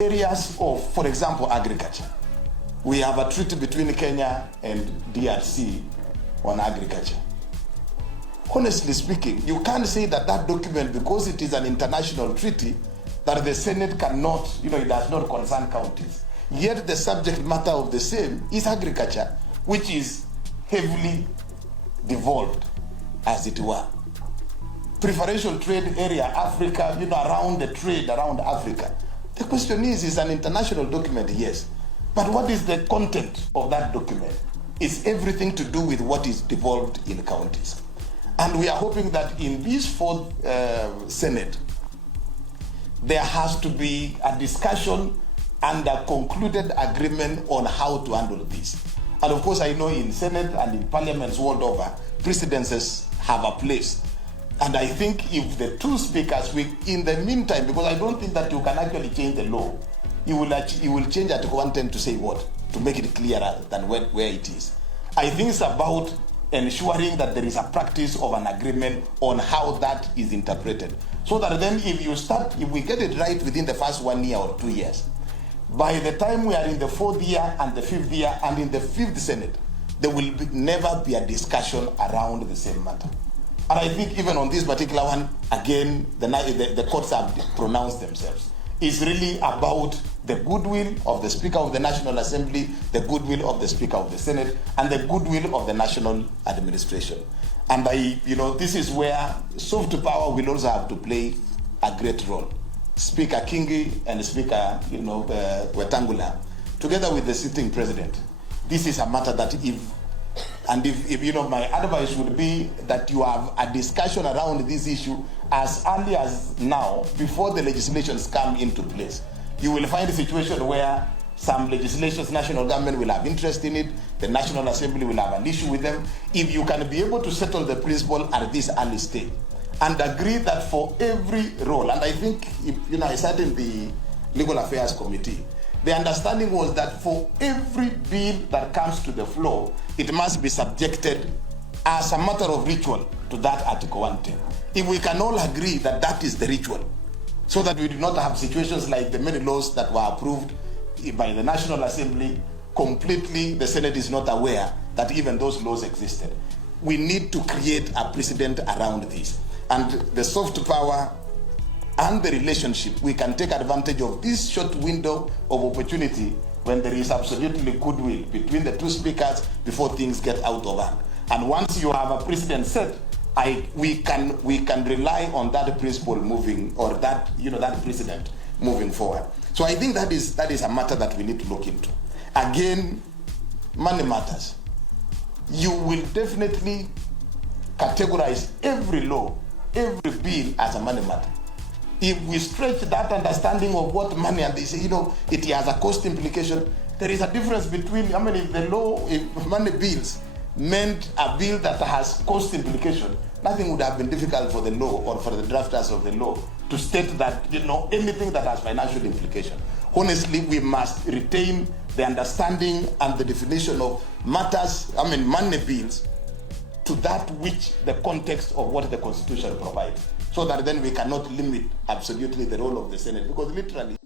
areas of, for example, agriculture. We have a treaty between Kenya and DRC on agriculture. Honestly speaking, you can't say that document, because it is an international treaty, that the Senate cannot, it does not concern counties. Yet the subject matter of the same is agriculture, which is heavily devolved, as it were. Preferential trade area, Africa, around the trade around Africa. The question is an international document, yes. But what is the content of that document? It's everything to do with what is devolved in counties. And we are hoping that in this fourth Senate, there has to be a discussion and a concluded agreement on how to handle this. And of course, I know in Senate and in parliaments world over, precedences have a place. And I think if the two speakers, in the meantime, because I don't think that you can actually change the law, you will change Article 110 to say what? To make it clearer than where it is. I think it's about ensuring that there is a practice of an agreement on how that is interpreted. So that then if we get it right within the first 1 year or 2 years, by the time we are in the fourth year and the fifth year and in the fifth Senate, there will never be a discussion around the same matter. And I think even on this particular one, again, the courts have pronounced themselves. It's really about the goodwill of the Speaker of the National Assembly, the goodwill of the Speaker of the Senate, and the goodwill of the national administration. And this is where soft power will also have to play a great role. Speaker Kingi and Speaker Wetangula, together with the sitting president, this is a matter that if my advice would be that you have a discussion around this issue as early as now, before the legislations come into place. You will find a situation where some legislations, national government will have interest in it, the National Assembly will have an issue with them. If you can be able to settle the principle at this early stage and agree that for every role, and I think, I sat in the Legal Affairs Committee, the understanding was that for every bill that comes to the floor, it must be subjected as a matter of ritual to that Article 110. If we can all agree that that is the ritual, so that we do not have situations like the many laws that were approved by the National Assembly, completely the Senate is not aware that even those laws existed. We need to create a precedent around this. And the soft power and the relationship, we can take advantage of this short window of opportunity when there is absolutely goodwill between the two speakers before things get out of hand. And once you have a precedent set, we can rely on that principle moving, or that precedent moving forward. So I think that is a matter that we need to look into. Again, money matters. You will definitely categorize every law, every bill as a money matter. If we stretch that understanding of what money, and they say, it has a cost implication, there is a difference between, if money bills meant a bill that has cost implication, nothing would have been difficult for the law or for the drafters of the law to state that, anything that has financial implication. Honestly, we must retain the understanding and the definition of matters, money bills, to that which the context of what the Constitution provides, so that then we cannot limit absolutely the role of the Senate, because literally